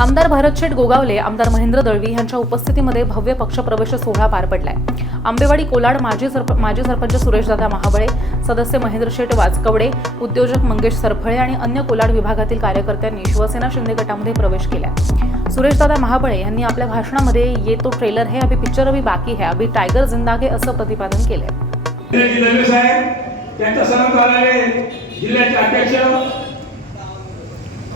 आमदार भरतशेठ गोगावले आमदार महेंद्र दळवी यांच्या उपस्थितीमध्ये भव्य पक्षप्रवेश सोहळा पार पडलाय. आंबेवाडी कोलाड माजी सरप माजी सरपंच सुरेशदादा महाबळे सदस्य महेंद्र शेठ वाजकवडे उद्योजक मंगेश सरफळे आणि अन्य कोलाड विभागातील कार्यकर्त्यांनी शिवसेना शिंदे गटामध्ये प्रवेश केलाय. सुरेशदादा महाबळे यांनी आपल्या भाषणामध्ये ये तो ट्रेलर है अभी पिक्चर अभी बाकी है अभी टायगर जिंदागे असं प्रतिपादन केलंय. जिल्ह्याचे अध्यक्ष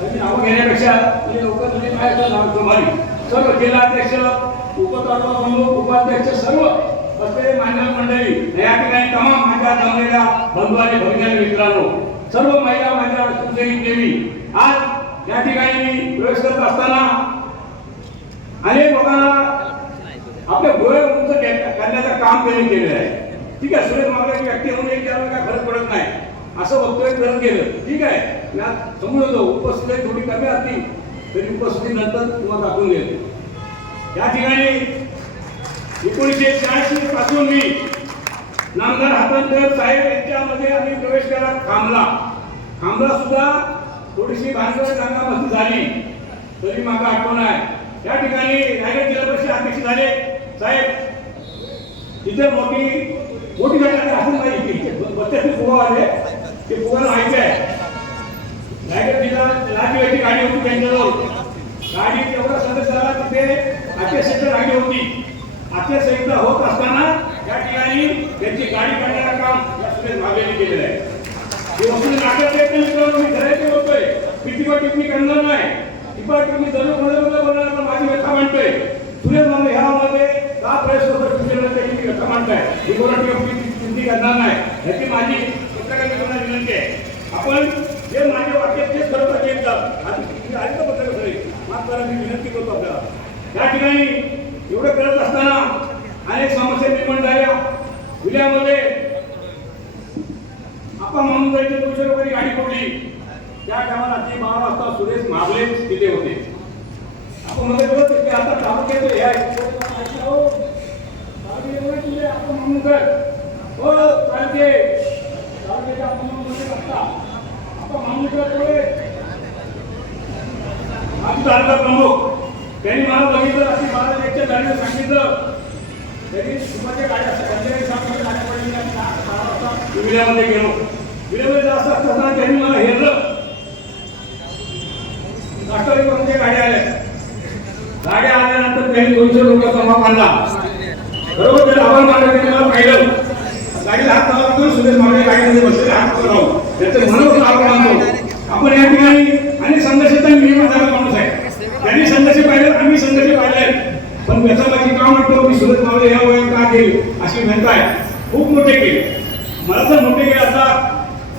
नाव घेण्यापेक्षा म्हणजे लोक म्हणजे काय नाव तुम्हाला सर्व जिल्हाध्यक्ष उपतालुका प्रमुख उपाध्यक्ष सर्व असलेले मान्यवर मंडळी. या ठिकाणी तमाम माझ्या जमलेल्या बंधू आणि भगिनी मित्रांनो सर्व महिला माझ्या शिवसैनिक देवी आज या ठिकाणी मी प्रवेश करत असताना अनेक लोकांना आपल्या गोळे उंच करण्याचं काम त्यांनी केलेलं आहे. ठीक आहे सुरेश मागल्याची व्यक्ती म्हणून एक त्याला काय फरक पडत नाही. असं वक्तव्य करत गेलं. ठीक आहे. या आज समोर थोडी कमी असली तरी उपस्थिती नंतर तुम्हाला दाखवून देतो. या ठिकाणी एकोणीसशे शहाऐंशी पासून मी नामदार हातांतर साहेब यांच्यामध्ये आम्ही प्रवेश केला खांबला. खांबला सुद्धा थोडीशी भानगड जागामध्ये झाली तरी माझा आठवण आहे. या ठिकाणी रायगड जिल्हा परिषद अध्यक्ष झाले. साहेब इथे मोठी मोठी घटना असं नाही की बत्तीस फुगा आले ते फुगाला माहिती आहे. रायगड जिल्हा लाचीवाची गाडी होती त्यांच्याजवळ. गाडी तेवढा सदस्याला तिथे अत्यासंख्य गाडी होती. अत्यासंख्य होत असताना या ठिकाणी त्यांची गाडी काढण्याचं काम या सुरेश भावेने केलेलं आहे. हे वस्तू नाटक येत नाही मित्रांनो, मी होतोय मी टिपा करणार नाही. टिपा टिप्पणी जरूरमध्ये माझी व्यथा मांडतोय. सुरेश माने ह्यामध्ये का प्रयत्न होतो त्याची मी व्यथा मांडताय. ही कोणा करणार नाही. ह्याची माझी पत्रकार विनंती आहे. आपण जे माझे वाक्य तेच खरं तर येत जात आणि तुम्ही ऐकलं पत्रकार सगळे माफ करा मी विनंती करतो आपल्याला. या ठिकाणी एवढं करत असताना अनेक समस्या निर्माण झाल्या. विल्यामध्ये आपण म्हणून जायचे दोनशे रुपये गाडी पडली. त्या टायमाला ती बारा वाजता सुरेश महाबले तिथे होते. आपण मध्ये बोलत की आता तालुक्यात हे आहे. आपण म्हणून कर हो चालते तालुक्याच्या आपण म्हणून मध्ये आमचा प्रमुख. त्यांनी मला बघितलं अशी मला सांगितलं. त्यांनी गाड्या गाड्या आणि बारा वाजता विड्यामध्ये गेलो. विड्यामध्ये जास्त असताना त्यांनी मला हेरलं. गाड्या आल्या. गाड्या आल्यानंतर त्यांनी दोनशे रुपये जमा मानला. बरोबर त्याला आव्हान मानलं त्यांनी मला पाहिलं. गाडीला हात लावा सुरेश मागणे गाडीमध्ये बसलेले हात करावं त्याचं म्हणून आव्हान मानतो. आपण या ठिकाणी आणि संघर्षाचा निर्माण झाला माणूस आहे. त्यांनी संघर्ष पाहिले आम्ही संघर्ष पाहिले पण व्यथाबाजी का म्हणतो मी सुरत मावळे या वयात का घेईल अशी म्हणत आहे. खूप मोठे केले. मला तर मोठे केले आता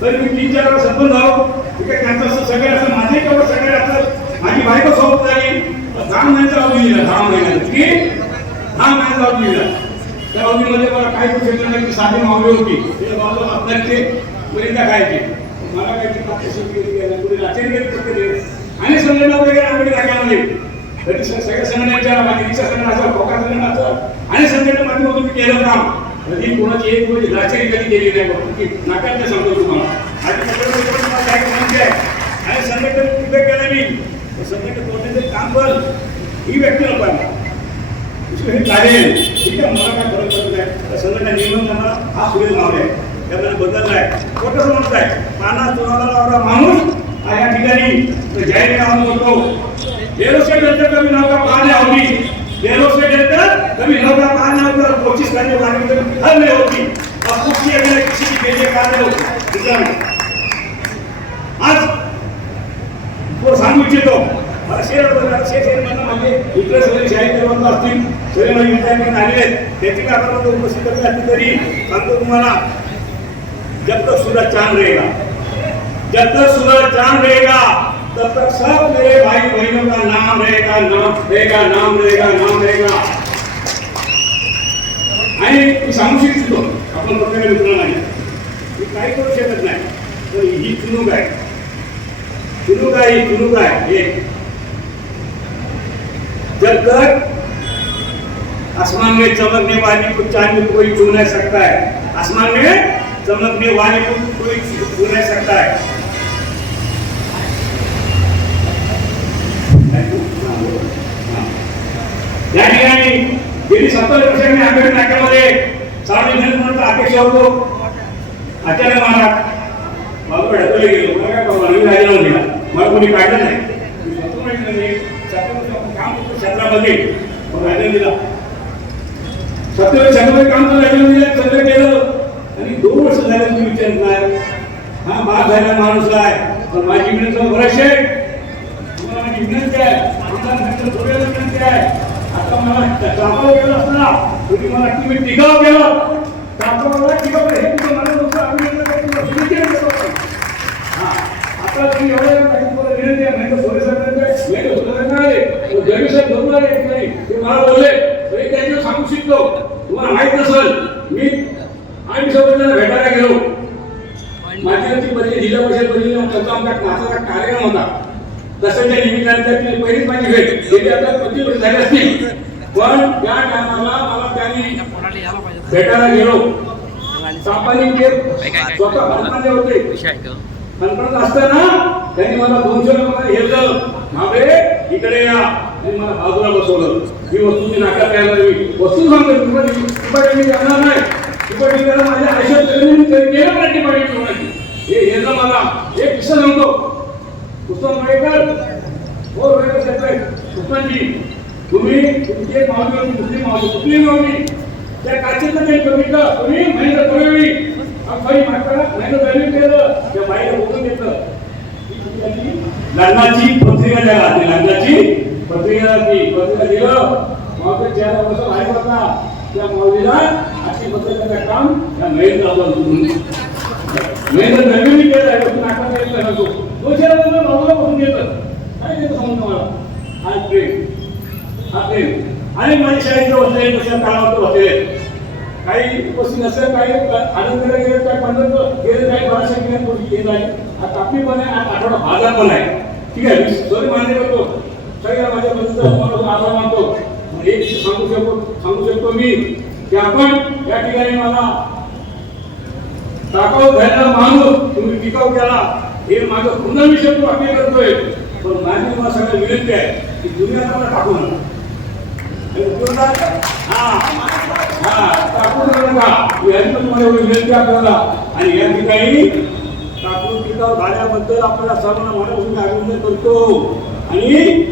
तर मी तीन चार वेळा सरपंच झालो ठीक त्यांचं असं सगळे असं माझे केवळ सगळे असं माझी बायको सोबत झाली दहा महिन्याचा अवधी दिला दहा महिन्याचा. की दहा महिन्याचा अवधी दिला. त्या अवधीमध्ये मला काही क्षेत्र साधी मावली होती. ते बाजूला आपल्याचे परिंदा खायचे मला काही पाठीशी गेली गेली कुणी लाचेरी गेली फक्त आणि संघटना वगैरे आंबेडी राज्यामध्ये तरी सगळ्या संघटनेच्या माझी रिक्षा संघटनाचं खोका संघटनाचं आणि संघटना माध्यमातून मी केलं काम. कधी कोणाची एक गोष्ट लाचेरी कधी केली नाही बाबा. की नाट्यात सांगतो तुम्हाला. आणि काही विनंती आणि संघटन कुठे केलं मी. संघटन कोणते काम कर ही व्यक्ती नको आहे हे चालेल ठीक आहे मला काय फरक पडत नाही संघटना नियमन करणारा हा सुरेश मावळे आहे त्यामध्ये बदलला आहे खोटं म्हणत आहे माणूस हा या ठिकाणी जाहीर काम करतो देरो नंतर कमी नौका पार नहीं होगी देरो से नौका पार नहीं कोशिश करने वाले होती. अब कुछ किए किसी की होती? आज तो सांगू इच्छितो? मला शेअर बघा शेअर म्हणणं म्हणजे इकडे सगळे शाही असतील सगळे आले आहेत. त्याची काय आपण उपस्थित असली तरी सांगतो तुम्हाला जब तक सूरज चाँद रहेगा। जब तक सूरज चाँद रहेगा, तब तक सब मेरे भाई बहनों का नाम रहेगा नाम रहेगा नाम रहेगा नाम रहेगा। काही करू शकत नाही। ही। चुनूक आहे चुनूक आहे ही। चुनूक आहे जब तक आसमान में चमकने वाली को चाँद कोई छू नहीं सकता है, आसमान में चमकने वाले को कोई भूल नहीं सकता है या ठिकाणी गेली सत्तर वर्ष मी आंबेडकर नाट्यामध्ये सार्वजनिक म्हणून अपेक्षा होतो. आचार्य महाराज बाबा ढकलले गेलो. मला काय बाबा नवीन राहिला दिला. मला कोणी काढलं नाही. काम करतो क्षेत्रामध्ये. मग राहिला दिला. सत्तर क्षेत्रामध्ये काम तर राहिलं दिलं सगळं दोन विचारत नाही. हा बाप झाला माणूस आहे. पण माझी विनंती बरेचसे तुम्हाला माझी विनंती आहे. आमदार नरेंद्र थोड्याला विनंती आहे. आता मला चापाव केलं असता तुम्ही मला तुम्ही टिकाव केलं. टाकावला टिकाव हे मला नुसतं अभिनंदन करतो, आता तुम्ही एवढ्या तुम्हाला विनंती आहे. नाही तर थोडे साहेबांचे नाही तर थोडे साहेब आले तर जरी साहेब धरून आले ठिकाणी ते मला बोलले. तरी त्यांना सांगू शकतो. तुम्हाला माहीत नसेल. मी आम्ही सगळेजण भेटायला गेलो माझी बदली जिल्हा परिषद बदली त्याचा आमचा नाचाचा कार्यक्रम होता. दसऱ्याच्या निमित्ताने त्याची पहिलीच माझी भेट. गेली आता पंचवीस वर्ष झाली असतील पण त्या टायमाला मला त्यांनी भेटायला गेलो. सापानी ते स्वतः फणफणले होते. फणफणत असताना त्यांनी मला दोनशे रुपये इकडे या. आणि मला बाजूला बसवलं. मी वस्तूची नाकार द्यायला वस्तू सांगतो तुम्हाला मी नाही. टिपाटी करायला माझ्या आयुष्यात केलं नाही टिपाटी ठेवण्याची हे हे मला. एक किस्सा सांगतो. पुस्तक मळेकर हो वेळ साहेब पुस्तकांची तुम्ही तुमचे एक मावशी होती दुसरी मावशी कुठली मावशी? त्या काचेचं ते कमी बघितलं तुम्ही महेंद्र कोळेवी काही मागताना महेंद्र दळवी केलं त्या बाईला बोलून घेतलं लग्नाची पत्रिका द्यायला ती लग्नाची पत्रिका ती पत्रिका दिलं. मग चार वर्ष बाहेर होता त्या माऊलीला अशी पत्रिकाचं काम या महेंद्र महेंद्र नवीन केलं आहे तो नाटक केलेलं आहे तो. तो चार वर्ष माऊला बघून घेतात काय देतो सांगतो मला हा प्रेम. हा प्रेम. आणि माझ्या शाळेचे वसले कशा काळावर होते. काही उपस्थित नसेल काही आनंद गेले काय पंढरपूर गेले काही बाराशे गेले गोष्टी येत आहे. हा कापणी पण आहे आठवडा बाजार पण आहे. ठीक आहे मी सॉरी मान्य करतो. सगळ्या माझ्या बद्दल तुम्हाला आभार मानतो. एक सांगू शकतो सांगू शकतो मी की आपण या ठिकाणी मला टाकाऊ घ्यायला माणूस तुम्ही टिकाऊ केला हे माझं पुन्हा मी शब्द वाक्य करतोय. पण माझी मला सगळ्या विनंती आहे की दुनिया मला टाकू नका. हा हा. टाकू नका. यांची तुम्हाला एवढी विनंती आपल्याला. आणि या ठिकाणी टाकून टिकाऊ झाल्याबद्दल आपल्याला सर्वांना मनापासून अभिनंदन करतो. आणि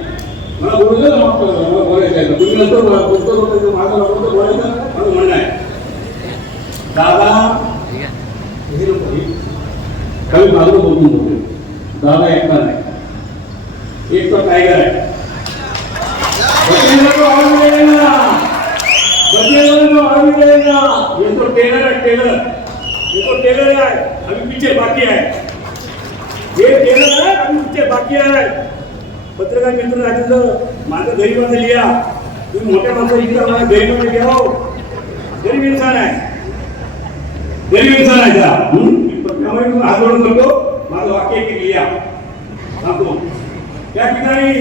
मला बोललं ना माफ करा, मला बोलायचं आहे तुम्ही नंतर बोला बोलतो बोलतो माझं बोलतो बोलायचं माझं म्हणणं आहे. दादा हे नको हे. खाली बाजूला बघून बोलतो दादा एकटा नाही. एक तर टायगर आहे. बघेल तो आवाज मिळेल बघेल तो आवाज मिळेल ये तो टेलर आहे टेलर ये तो टेलर आहे. अभी पीछे बाकी आहे. हे टेलर आहे अभी पीछे बाकी आहे. पत्रकार मित्र राजेंद्र माझं गरीबाने लिहा. तुम्ही मोठ्या माणसं इकडे मला गरीबाने लिहा गरीब इन्सान आहे गरीब इन्सान आहे त्या त्यामुळे मी हात जोडून करतो माझं वाक्य एक लिहा. सांगतो. त्या ठिकाणी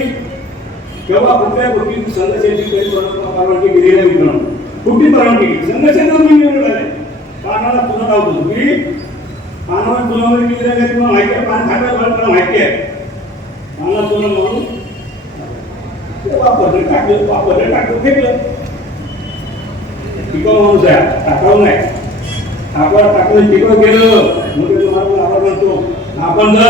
केव्हा कुठल्या गोष्टी संघर्षाची काही परवानगी दिली नाही मित्रांनो कुठली परवानगी केली? मी निवडून झाले पानाला पुन्हा लावतो की? पानावर पुन्हा माहिती आहे? पान खायला माहिती आहे. पानाला पुन्हा लावून ते वापरलं टाकलं वापरलं टाकलं फेकलं टिकाऊ माणूस आहे टाकाऊ नाही टाकावर टाकलं टिकाऊ गेलं मग ते तुम्हाला आवाज म्हणतो आपण जर